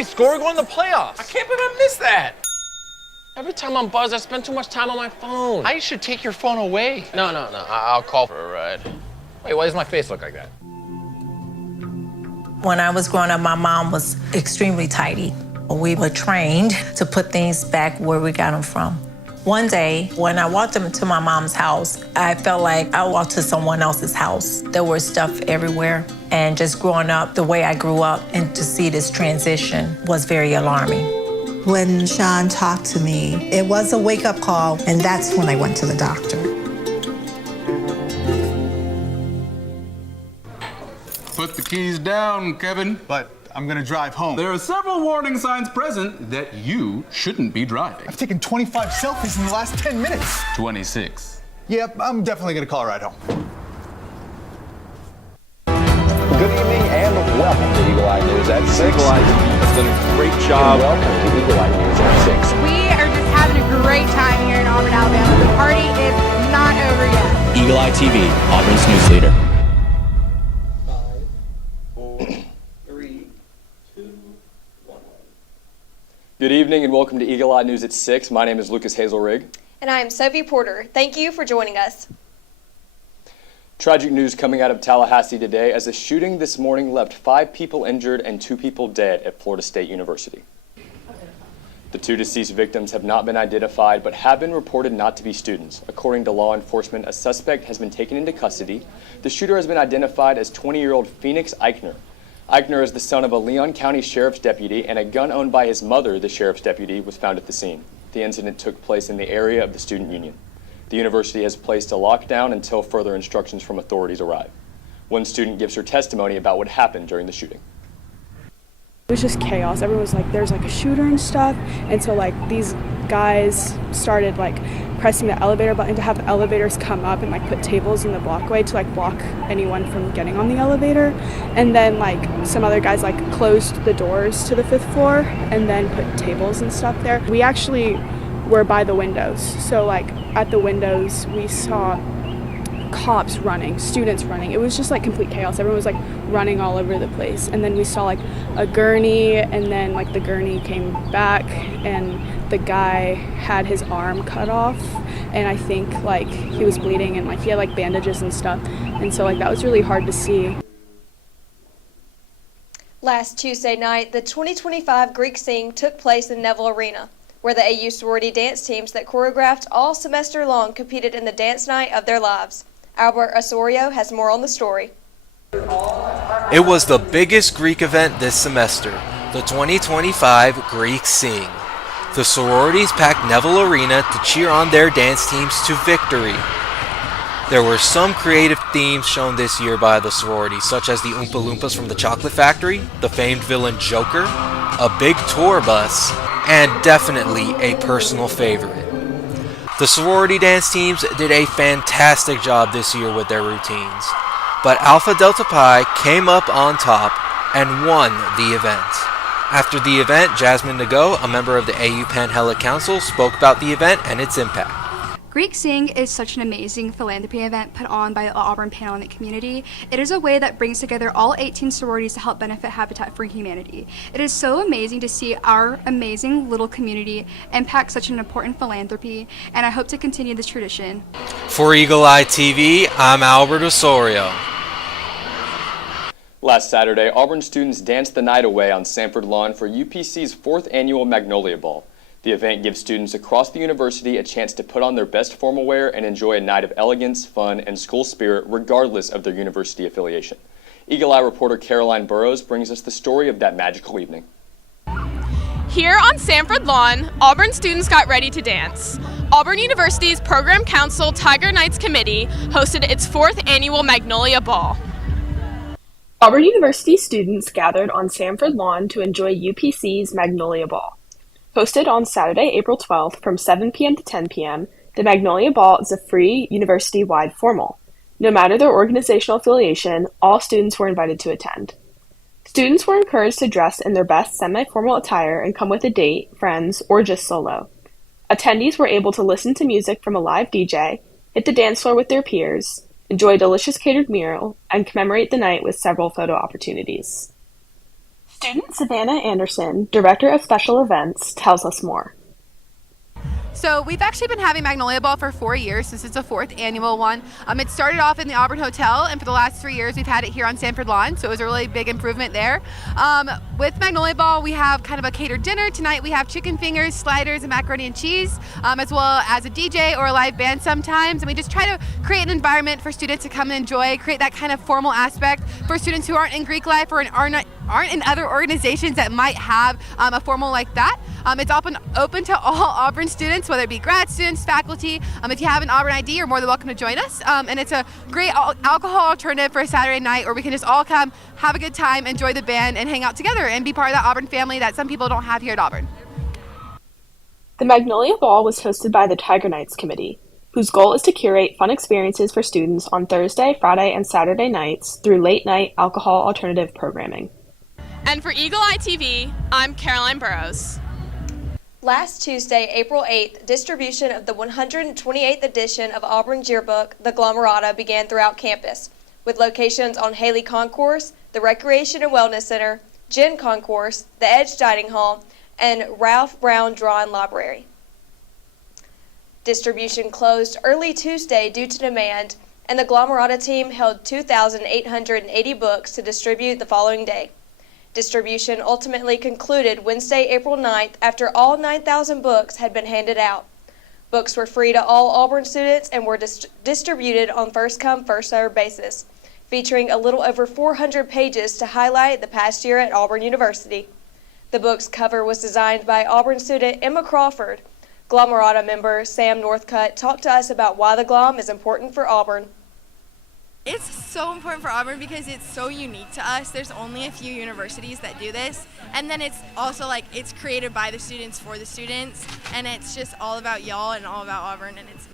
we score, we're going to the playoffs. I can't believe I missed that. Every time I'm buzzed, I spend too much time on my phone. I should take your phone away. No. I'll call for a ride. Wait, why does my face look like that? When I was growing up, my mom was extremely tidy. We were trained to put things back where we got them from. One day, when I walked into my mom's house, I felt like I walked to someone else's house. There was stuff everywhere. And just growing up the way I grew up and to see this transition was very alarming. When Sean talked to me, it was a wake-up call, and that's when I went to the doctor. Put the keys down, Kevin. But I'm gonna drive home. There are several warning signs present that you shouldn't be driving. I've taken 25 selfies in the last 10 minutes. 26. Yep, I'm definitely gonna call a ride home. Good evening and welcome to Eagle Eye News at 6. Eagle Eye has done a great job. And welcome to Eagle Eye News at 6. We are just having a great time here in Auburn, Alabama. The party is not over yet. Eagle Eye TV, Auburn's news leader. 5, 4, 3, 2, 1. Good evening and welcome to Eagle Eye News at 6. My name is Lucas Hazelrig. And I am Sophie Porter. Thank you for joining us. Tragic news coming out of Tallahassee today as a shooting this morning left 5 people injured and 2 people dead at Florida State University. The 2 deceased victims have not been identified but have been reported not to be students. According to law enforcement, a suspect has been taken into custody. The shooter has been identified as 20-year-old Phoenix Eichner. Eichner is the son of a Leon County Sheriff's deputy, and a gun owned by his mother, the sheriff's deputy, was found at the scene. The incident took place in the area of the student union. The university has placed a lockdown until further instructions from authorities arrive. One student gives her testimony about what happened during the shooting. It was just chaos. Everyone was like, there's like a shooter and stuff. And so like these guys started like pressing the elevator button to have elevators come up and like put tables in the walkway to like block anyone from getting on the elevator. And then like some other guys like closed the doors to the 5th floor and then put tables and stuff there. We actually were by the windows. So like at the windows we saw cops running, students running. It was just like complete chaos. Everyone was like running all over the place. And then we saw like a gurney, and then like the gurney came back and the guy had his arm cut off, and I think like he was bleeding and like he had like bandages and stuff. And so like that was really hard to see. Last Tuesday night, the 2025 Greek Sing took place in Neville Arena, where the AU sorority dance teams that choreographed all semester long competed in the dance night of their lives. Albert Osorio has more on the story. It was the biggest Greek event this semester, the 2025 Greek Sing. The sororities packed Neville Arena to cheer on their dance teams to victory. There were some creative themes shown this year by the sororities, such as the Oompa Loompas from the Chocolate Factory, the famed villain Joker, a big tour bus, and definitely a personal favorite. The sorority dance teams did a fantastic job this year with their routines, but Alpha Delta Pi came up on top and won the event. After the event, Jasmine Nago, a member of the AU Panhellenic Council, spoke about the event and its impact. Greek Sing is such an amazing philanthropy event put on by the Auburn Panhellenic community. It is a way that brings together all 18 sororities to help benefit Habitat for Humanity. It is so amazing to see our amazing little community impact such an important philanthropy, and I hope to continue this tradition. For Eagle Eye TV, I'm Albert Osorio. Last Saturday, Auburn students danced the night away on Sanford Lawn for UPC's 4th annual Magnolia Ball. The event gives students across the university a chance to put on their best formal wear and enjoy a night of elegance, fun, and school spirit regardless of their university affiliation. Eagle Eye reporter Caroline Burrows brings us the story of that magical evening. Here on Sanford Lawn, Auburn students got ready to dance. Auburn University's Program Council Tiger Knights Committee hosted its 4th annual Magnolia Ball. Auburn University students gathered on Sanford Lawn to enjoy UPC's Magnolia Ball. Hosted on Saturday, April 12th from 7 p.m. to 10 p.m., the Magnolia Ball is a free university-wide formal. No matter their organizational affiliation, all students were invited to attend. Students were encouraged to dress in their best semi-formal attire and come with a date, friends, or just solo. Attendees were able to listen to music from a live DJ, hit the dance floor with their peers, enjoy a delicious catered meal, and commemorate the night with several photo opportunities. Student Savannah Anderson, Director of Special Events, tells us more. So we've actually been having Magnolia Ball for 4 years. This is the 4th annual one. It started off in the Auburn Hotel, and for the last 3 years we've had it here on Sanford Lawn, so it was a really big improvement there. With Magnolia Ball, we have kind of a catered dinner. Tonight we have chicken fingers, sliders, and macaroni and cheese, as well as a DJ or a live band sometimes. And we just try to create an environment for students to come and enjoy, create that kind of formal aspect for students who aren't in Greek life or aren't in other organizations that might have a formal like that. It's open to all Auburn students, whether it be grad students, faculty. If you have an Auburn ID, you're more than welcome to join us. And it's a great alcohol alternative for a Saturday night where we can just all come, have a good time, enjoy the band, and hang out together and be part of that Auburn family that some people don't have here at Auburn. The Magnolia Ball was hosted by the Tiger Nights Committee, whose goal is to curate fun experiences for students on Thursday, Friday, and Saturday nights through late-night alcohol alternative programming. And for Eagle Eye TV, I'm Caroline Burrows. Last Tuesday, April 8th, distribution of the 128th edition of Auburn's yearbook, The Glomerata, began throughout campus, with locations on Haley Concourse, the Recreation and Wellness Center, Gin Concourse, the Edge Dining Hall, and Ralph Brown Drawn Library. Distribution closed early Tuesday due to demand, and the Glomerata team held 2,880 books to distribute the following day. Distribution ultimately concluded Wednesday, April 9th, after all 9,000 books had been handed out. Books were free to all Auburn students and were distributed on first-come, first-served basis, featuring a little over 400 pages to highlight the past year at Auburn University. The book's cover was designed by Auburn student Emma Crawford. Glomerata member Sam Northcutt talked to us about why the Glom is important for Auburn. It's so important for Auburn because it's so unique to us. There's only a few universities that do this. And then it's also it's created by the students for the students. And it's just all about y'all and all about Auburn. And it's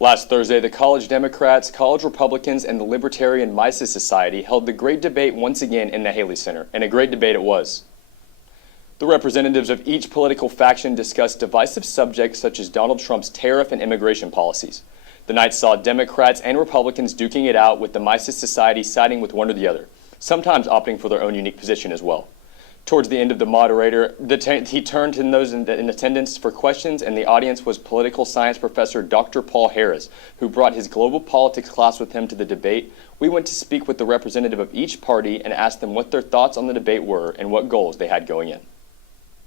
Last Thursday, the College Democrats, College Republicans, and the Libertarian Mises Society held the great debate once again in the Haley Center. And a great debate it was. The representatives of each political faction discussed divisive subjects such as Donald Trump's tariff and immigration policies. The night saw Democrats and Republicans duking it out, with the Mises Society siding with one or the other, sometimes opting for their own unique position as well. Towards the end of the moderator, he turned to those in attendance for questions, and the audience was political science professor Dr. Paul Harris, who brought his global politics class with him to the debate. We went to speak with the representative of each party and asked them what their thoughts on the debate were and what goals they had going in.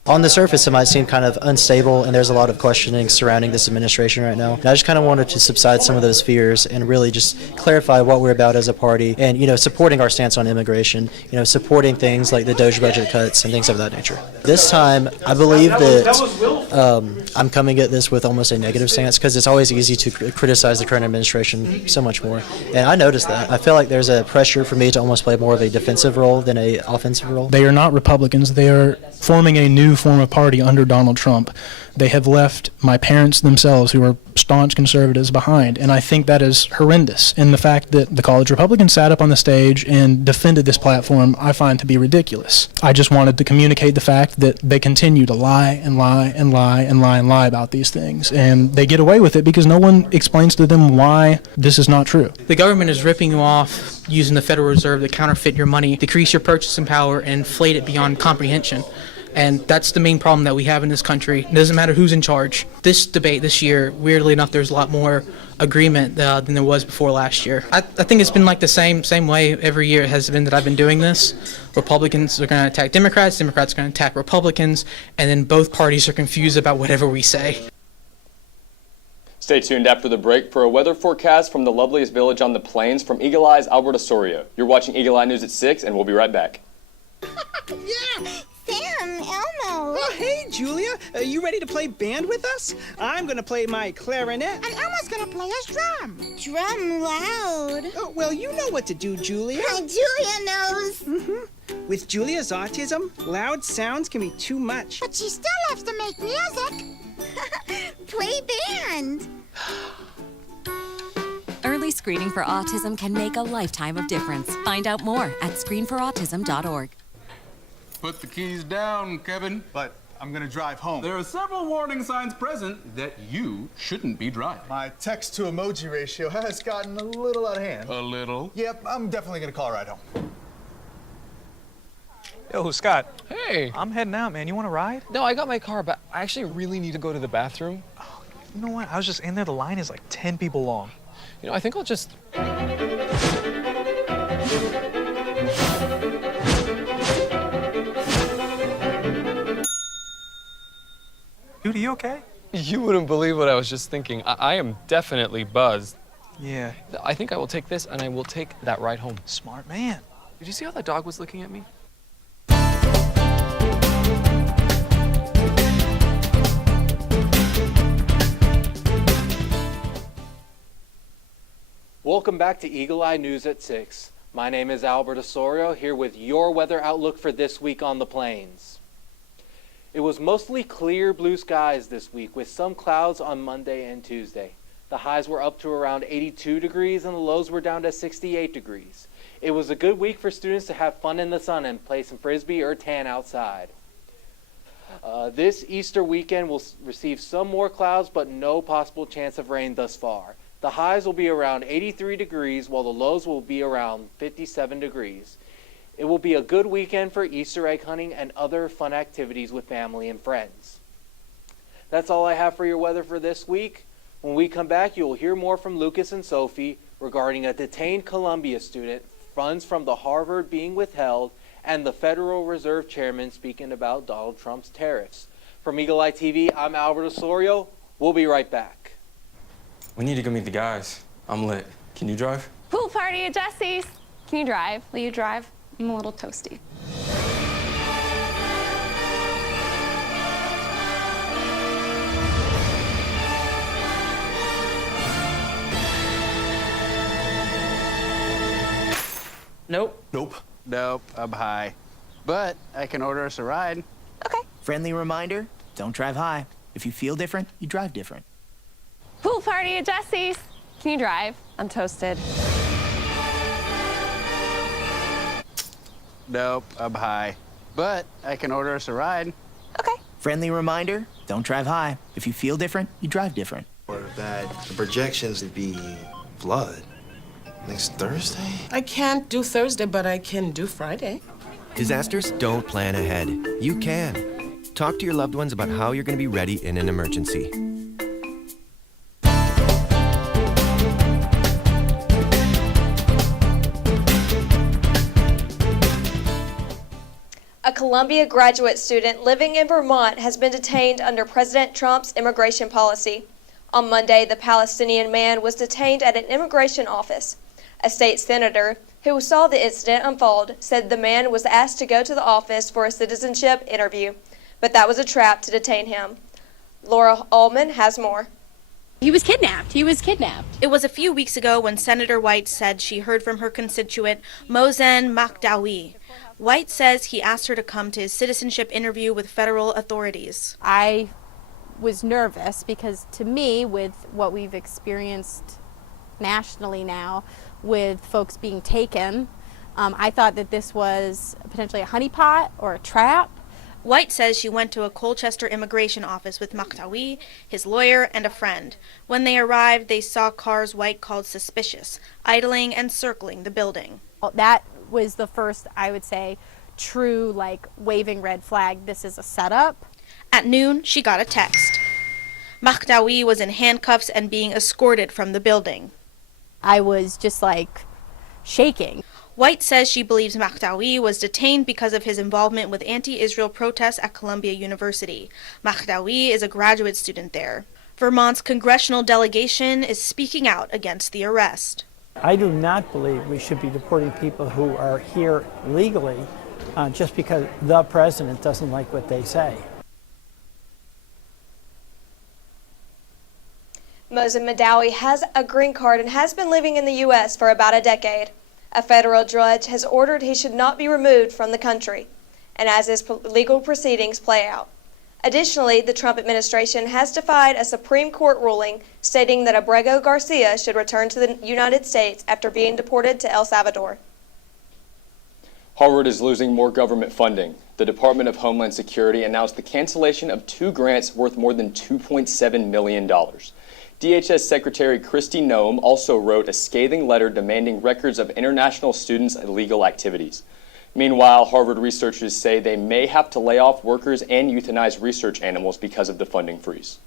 On the surface, it might seem kind of unstable, and there's a lot of questioning surrounding this administration right now. And I just kind of wanted to subside some of those fears and really just clarify what we're about as a party, and supporting our stance on immigration, supporting things like the DOGE budget cuts and things of that nature. This time, I believe that I'm coming at this with almost a negative stance, because it's always easy to criticize the current administration so much more. And I noticed that. I feel like there's a pressure for me to almost play more of a defensive role than a offensive role. They are not Republicans. They are forming a new form of party under Donald Trump. They have left my parents themselves, who are staunch conservatives, behind, and I think that is horrendous. And the fact that the college Republicans sat up on the stage and defended this platform, I find to be ridiculous. I just wanted to communicate the fact that they continue to lie and lie and lie and lie and lie about these things, and they get away with it because no one explains to them why this is not true. The government is ripping you off using the Federal Reserve to counterfeit your money, decrease your purchasing power, and inflate it beyond comprehension. And that's the main problem that we have in this country. It doesn't matter who's in charge. This debate this year, weirdly enough, there's a lot more agreement than there was before last year. I think it's been like the same way every year it has been that I've been doing this. Republicans are going to attack Democrats, Democrats are going to attack Republicans, and then both parties are confused about whatever we say. Stay tuned after the break for a weather forecast from the loveliest village on the plains, from Eagle Eye's Albert Osorio. You're watching Eagle Eye News at 6, and we'll be right back. Yeah! Sam, Elmo! Oh, hey, Julia. Are you ready to play band with us? I'm gonna play my clarinet. And Elmo's gonna play his drum. Drum loud. Oh, well, you know what to do, Julia. Julia knows. Mm-hmm. With Julia's autism, loud sounds can be too much. But she still loves to make music. Play band. Early screening for autism can make a lifetime of difference. Find out more at screenforautism.org. Put the keys down, Kevin. But I'm gonna drive home. There are several warning signs present that you shouldn't be driving. My text to emoji ratio has gotten a little out of hand. A little? Yep, I'm definitely gonna call a ride home. Yo, Scott. Hey. I'm heading out, man. You want to ride? No, I got my car, but I actually really need to go to the bathroom. You know what? I was just in there. The line is like 10 people long. You know, I think I'll just... Dude, are you okay? You wouldn't believe what I was just thinking. I am definitely buzzed. Yeah. I think I will take this, and I will take that ride home. Smart man. Did you see how that dog was looking at me? Welcome back to Eagle Eye News at 6. My name is Albert Osorio, here with your weather outlook for this week on the plains. It was mostly clear blue skies this week with some clouds on Monday and Tuesday. The highs were up to around 82 degrees and the lows were down to 68 degrees. It was a good week for students to have fun in the sun and play some frisbee or tan outside. This Easter weekend will receive some more clouds but no possible chance of rain thus far. The highs will be around 83 degrees while the lows will be around 57 degrees. It will be a good weekend for Easter egg hunting and other fun activities with family and friends. That's all I have for your weather for this week. When we come back, you'll hear more from Lucas and Sophie regarding a detained Columbia student, funds from the Harvard being withheld, and the Federal Reserve Chairman speaking about Donald Trump's tariffs. From Eagle Eye TV, I'm Albert Osorio. We'll be right back. We need to go meet the guys. I'm lit. Can you drive? Pool party at Jesse's. Can you drive? Will you drive? I'm a little toasty. Nope. Nope, I'm high. But I can order us a ride. Okay. Friendly reminder, don't drive high. If you feel different, you drive different. Pool party at Jesse's. Can you drive? I'm toasted. Nope, I'm high. But I can order us a ride. Okay. Friendly reminder, don't drive high. If you feel different, you drive different. Or that the projections would be flood next Thursday? I can't do Thursday, but I can do Friday. Disasters don't plan ahead. You can. Talk to your loved ones about how you're going to be ready in an emergency. A Columbia graduate student living in Vermont has been detained under President Trump's immigration policy. On Monday, the Palestinian man was detained at an immigration office. A state senator who saw the incident unfold said the man was asked to go to the office for a citizenship interview, but that was a trap to detain him. Laura Ullman has more. He was kidnapped. It was a few weeks ago when Senator White said she heard from her constituent, Mohsen Makdawi. White says he asked her to come to his citizenship interview with federal authorities. I was nervous because to me, with what we've experienced nationally now, with folks being taken, I thought that this was potentially a honeypot or a trap. White says she went to a Colchester immigration office with Makdawi, his lawyer, and a friend. When they arrived, they saw cars White called suspicious, idling and circling the building. That was the first, I would say, true, waving red flag. This is a setup. At noon, she got a text. Makdawi was in handcuffs and being escorted from the building. I was just, shaking. White says she believes Makdawi was detained because of his involvement with anti-Israel protests at Columbia University. Makdawi is a graduate student there. Vermont's congressional delegation is speaking out against the arrest. I do not believe we should be deporting people who are here legally just because the president doesn't like what they say. Mohsen Makdawi has a green card and has been living in the U.S. for about a decade. A federal judge has ordered he should not be removed from the country, and as his legal proceedings play out. Additionally, the Trump administration has defied a Supreme Court ruling stating that Abrego Garcia should return to the United States after being deported to El Salvador. Harvard is losing more government funding. The Department of Homeland Security announced the cancellation of 2 grants worth more than $2.7 million. DHS Secretary Kristi Noem also wrote a scathing letter demanding records of international students' illegal activities. Meanwhile, Harvard researchers say they may have to lay off workers and euthanize research animals because of the funding freeze.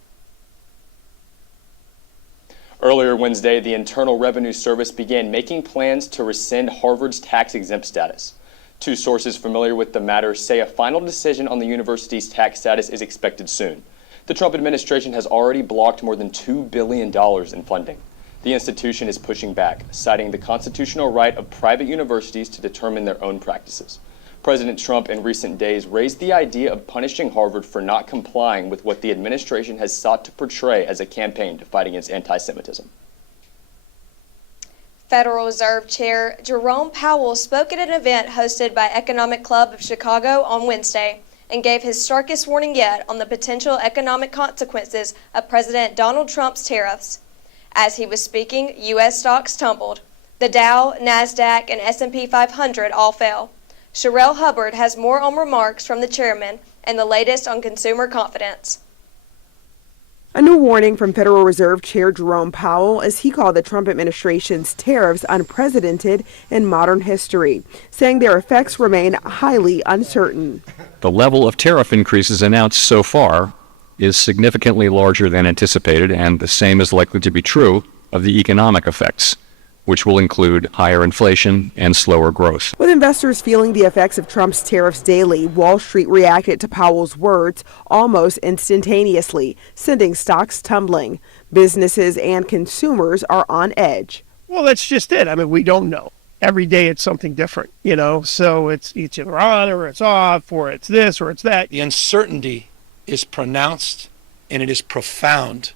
Earlier Wednesday, the Internal Revenue Service began making plans to rescind Harvard's tax-exempt status. Two sources familiar with the matter say a final decision on the university's tax status is expected soon. The Trump administration has already blocked more than $2 billion in funding. The institution is pushing back, citing the constitutional right of private universities to determine their own practices. President Trump in recent days raised the idea of punishing Harvard for not complying with what the administration has sought to portray as a campaign to fight against anti-Semitism. Federal Reserve Chair Jerome Powell spoke at an event hosted by Economic Club of Chicago on Wednesday and gave his starkest warning yet on the potential economic consequences of President Donald Trump's tariffs. As he was speaking, U.S. stocks tumbled. The Dow, NASDAQ, and S&P 500 all fell. Sherelle Hubbard has more on remarks from the chairman and the latest on consumer confidence. A new warning from Federal Reserve Chair Jerome Powell as he called the Trump administration's tariffs unprecedented in modern history, saying their effects remain highly uncertain. The level of tariff increases announced so far is significantly larger than anticipated, and the same is likely to be true of the economic effects, which will include higher inflation and slower growth. With investors feeling the effects of Trump's tariffs daily, Wall Street reacted to Powell's words almost instantaneously, sending stocks tumbling. Businesses and consumers are on edge. Well, that's just it. I mean, we don't know. Every day it's something different, so it's either on or it's off or it's this or it's that. The uncertainty is pronounced and it is profound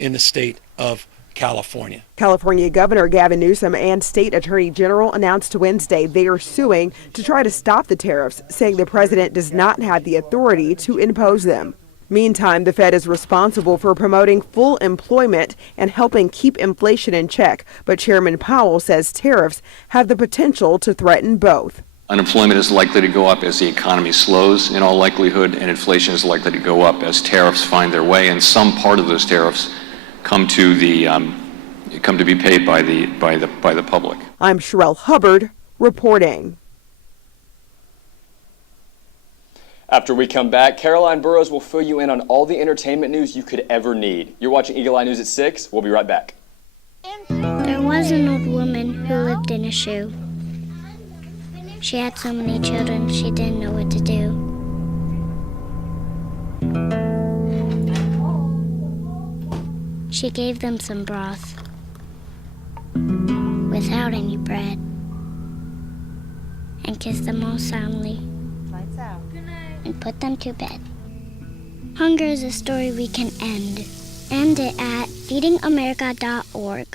in the state of California. California Governor Gavin Newsom and State Attorney General announced Wednesday they are suing to try to stop the tariffs, saying the president does not have the authority to impose them. Meantime, the Fed is responsible for promoting full employment and helping keep inflation in check, but Chairman Powell says tariffs have the potential to threaten both. Unemployment is likely to go up as the economy slows in all likelihood, and inflation is likely to go up as tariffs find their way, and some part of those tariffs come to be paid by the public. I'm Sherelle Hubbard reporting. After we come back, Caroline Burrows will fill you in on all the entertainment news you could ever need. You're watching Eagle Eye News at 6. We'll be right back. There was an old woman who lived in a shoe. She had so many children she didn't know what to do. She gave them some broth without any bread and kissed them all soundly and put them to bed. Hunger is a story we can end. End it at feedingamerica.org.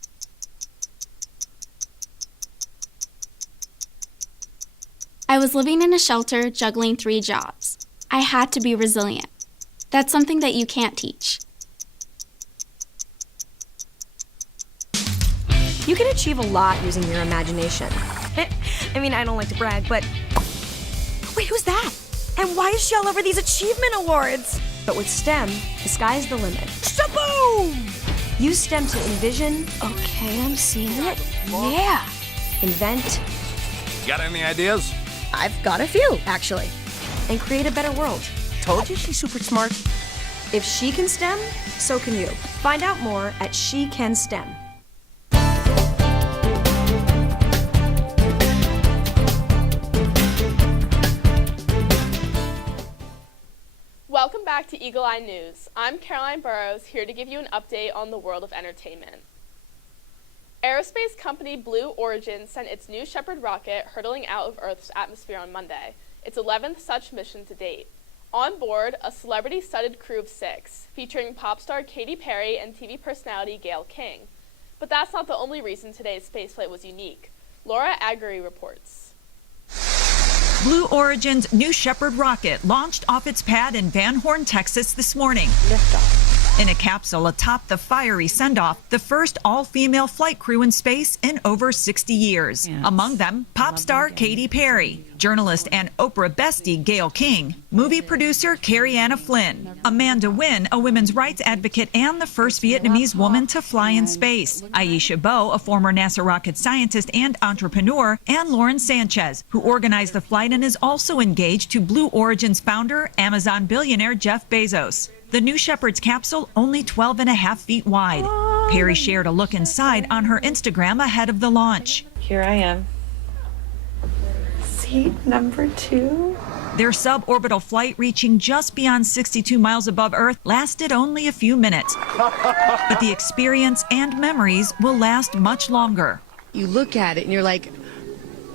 I was living in a shelter juggling 3 jobs. I had to be resilient. That's something that you can't teach. You can achieve a lot using your imagination. I mean, I don't like to brag, but... Wait, who's that? And why is she all over these achievement awards? But with STEM, the sky's the limit. Shaboom! Use STEM to envision... Okay, I'm seeing it. Yeah! Invent... Got any ideas? I've got a few, actually. And create a better world. Told you she's super smart. If she can STEM, so can you. Find out more at She Can STEM. Welcome back to Eagle Eye News. I'm Caroline Burrows, here to give you an update on the world of entertainment. Aerospace company Blue Origin sent its New Shepard rocket hurtling out of Earth's atmosphere on Monday, its 11th such mission to date. On board, a celebrity-studded crew of 6, featuring pop star Katy Perry and TV personality Gayle King. But that's not the only reason today's spaceflight was unique. Laura Aguri reports. Blue Origin's New Shepard rocket launched off its pad in Van Horn, Texas this morning. Liftoff. In a capsule atop the fiery send-off, the first all-female flight crew in space in over 60 years. Yes. Among them, pop star Katy Perry, journalist and Oprah bestie Gayle King, movie producer Carrie-Anna Flynn, Amanda Nguyen, a women's rights advocate and the first Vietnamese woman to fly in space, Aisha Bo, a former NASA rocket scientist and entrepreneur, and Lauren Sanchez, who organized the flight and is also engaged to Blue Origin's founder, Amazon billionaire Jeff Bezos. The New Shepard's capsule only 12.5 feet wide. Perry shared a look inside on her Instagram ahead of the launch. Here I am. Seat number 2. Their suborbital flight, reaching just beyond 62 miles above Earth, lasted only a few minutes. But the experience and memories will last much longer. You look at it and you're like,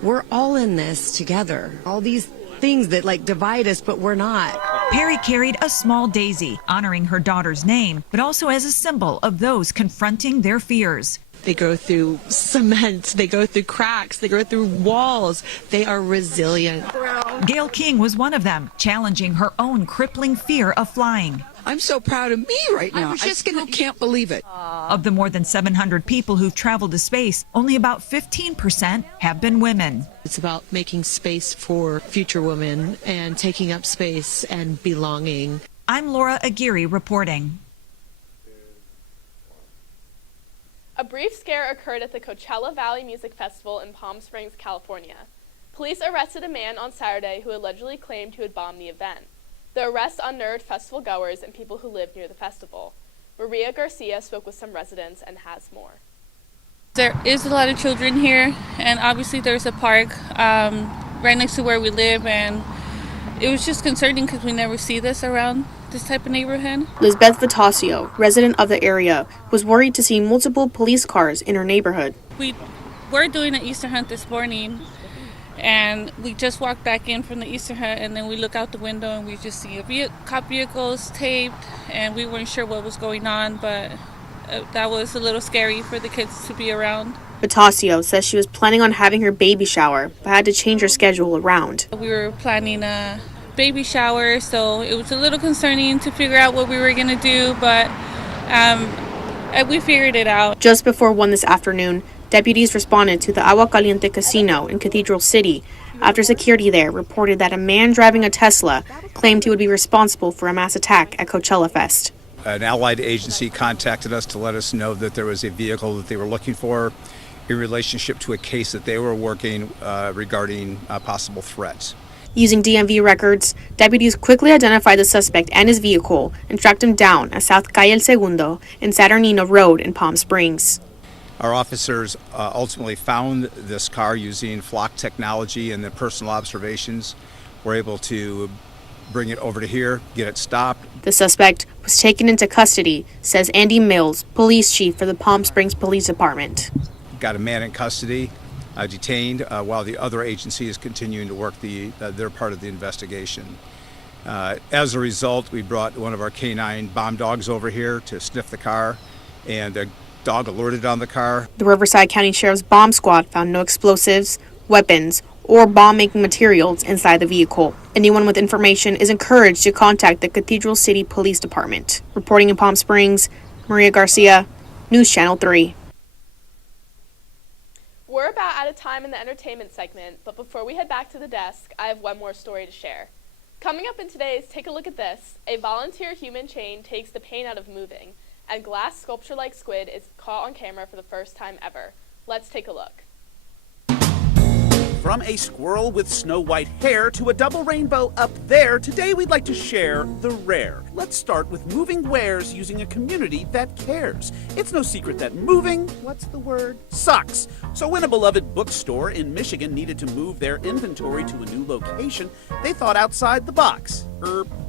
we're all in this together. All these things that divide us, but we're not. Perry carried a small daisy, honoring her daughter's name, but also as a symbol of those confronting their fears. They go through cement, they go through cracks, they go through walls. They are resilient. Gayle King was one of them, challenging her own crippling fear of flying. I'm so proud of me right now. I still can't believe it. Of the more than 700 people who've traveled to space, only about 15% have been women. It's about making space for future women and taking up space and belonging. I'm Laura Aguirre reporting. A brief scare occurred at the Coachella Valley Music Festival in Palm Springs, California. Police arrested a man on Saturday who allegedly claimed he would bomb the event. The arrest unnerved festival goers and people who lived near the festival. Maria Garcia spoke with some residents and has more. There is a lot of children here, and obviously there's a park right next to where we live, and it was just concerning because we never see this around this type of neighborhood. Lizbeth Vitasio, resident of the area, was worried to see multiple police cars in her neighborhood. We were doing an Easter hunt this morning, and we just walked back in from the Easter hunt, and then we look out the window and we just see cop vehicles taped, and we weren't sure what was going on, but that was a little scary for the kids to be around. Vitasio says she was planning on having her baby shower, but had to change her schedule around. We were planning a baby shower, so it was a little concerning to figure out what we were going to do, but we figured it out. Just before 1 this afternoon, deputies responded to the Agua Caliente Casino in Cathedral City after security there reported that a man driving a Tesla claimed he would be responsible for a mass attack at Coachella Fest. An allied agency contacted us to let us know that there was a vehicle that they were looking for in relationship to a case that they were working regarding possible threats. Using DMV records, deputies quickly identified the suspect and his vehicle and tracked him down at South Calle El Segundo and Saturnino Road in Palm Springs. Our officers ultimately found this car using flock technology and the personal observations. We're able to bring it over to here, get it stopped. The suspect was taken into custody, says Andy Mills, police chief for the Palm Springs Police Department. Got a man in custody, detained, while the other agency is continuing to work their part of the investigation. As a result, we brought one of our canine bomb dogs over here to sniff the car, and the dog alerted on the car. The Riverside County Sheriff's Bomb Squad found no explosives, weapons, or bomb-making materials inside the vehicle. Anyone with information is encouraged to contact the Cathedral City Police Department. Reporting in Palm Springs, Maria Garcia, News Channel 3. We're about out of time in the entertainment segment, but before we head back to the desk, I have one more story to share. Coming up in today's Take a Look at This, a volunteer human chain takes the pain out of moving, and glass sculpture-like squid is caught on camera for the first time ever. Let's take a look. From a squirrel with snow-white hair to a double rainbow up there, today we'd like to share the rare. Let's start with moving wares using a community that cares. It's no secret that moving, what's the word? Sucks. So when a beloved bookstore in Michigan needed to move their inventory to a new location, they thought outside the box.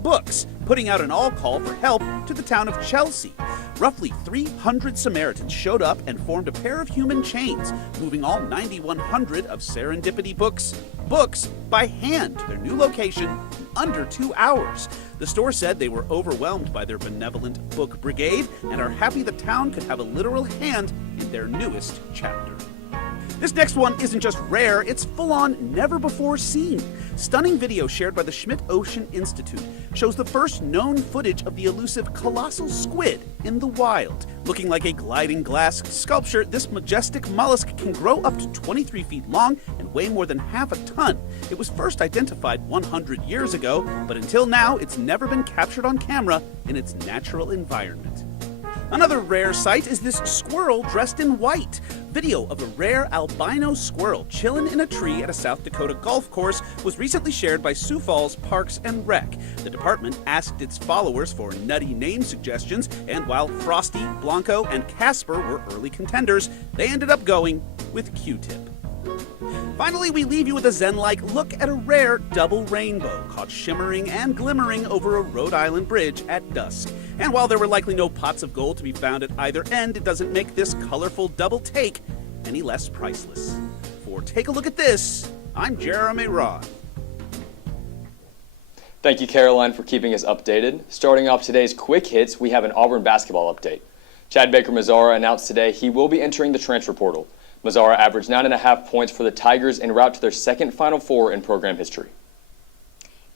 Books, putting out an all-call for help to the town of Chelsea. Roughly 300 Samaritans showed up and formed a pair of human chains, moving all 9,100 of Serendipity books by hand to their new location in under 2 hours. The store said they were overwhelmed by their benevolent book brigade and are happy the town could have a literal hand in their newest chapter. This next one isn't just rare, it's full-on never before seen. Stunning video shared by the Schmidt Ocean Institute shows the first known footage of the elusive colossal squid in the wild. Looking like a gliding glass sculpture, this majestic mollusk can grow up to 23 feet long and weigh more than half a ton. It was first identified 100 years ago, but until now, it's never been captured on camera in its natural environment. Another rare sight is this squirrel dressed in white. Video of a rare albino squirrel chilling in a tree at a South Dakota golf course was recently shared by Sioux Falls Parks and Rec. The department asked its followers for nutty name suggestions, and while Frosty, Blanco, and Casper were early contenders, they ended up going with Q-Tip. Finally, we leave you with a zen-like look at a rare double rainbow caught shimmering and glimmering over a Rhode Island bridge at dusk. And while there were likely no pots of gold to be found at either end, it doesn't make this colorful double take any less priceless. For Take a Look at This, I'm Jeremy Roth. Thank you, Caroline, for keeping us updated. Starting off today's quick hits, we have an Auburn basketball update. Chad Baker-Mazara announced today he will be entering the transfer portal. Mazara averaged 9.5 points for the Tigers en route to their second Final Four in program history.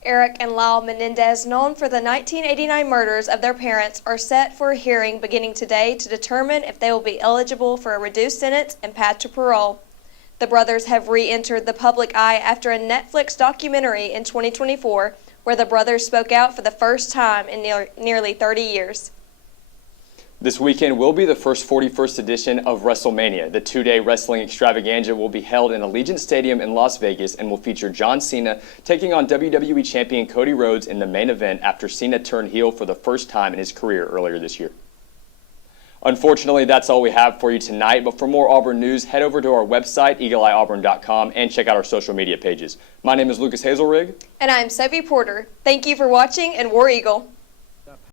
Eric and Lyle Menendez, known for the 1989 murders of their parents, are set for a hearing beginning today to determine if they will be eligible for a reduced sentence and path to parole. The brothers have re-entered the public eye after a Netflix documentary in 2024 where the brothers spoke out for the first time in nearly 30 years. This weekend will be the first 41st edition of WrestleMania. The two-day wrestling extravaganza will be held in Allegiant Stadium in Las Vegas and will feature John Cena taking on WWE Champion Cody Rhodes in the main event after Cena turned heel for the first time in his career earlier this year. Unfortunately, that's all we have for you tonight, but for more Auburn news, head over to our website, eagleeyeauburn.com, and check out our social media pages. My name is Lucas Hazelrig. And I'm Sophie Porter. Thank you for watching, and War Eagle.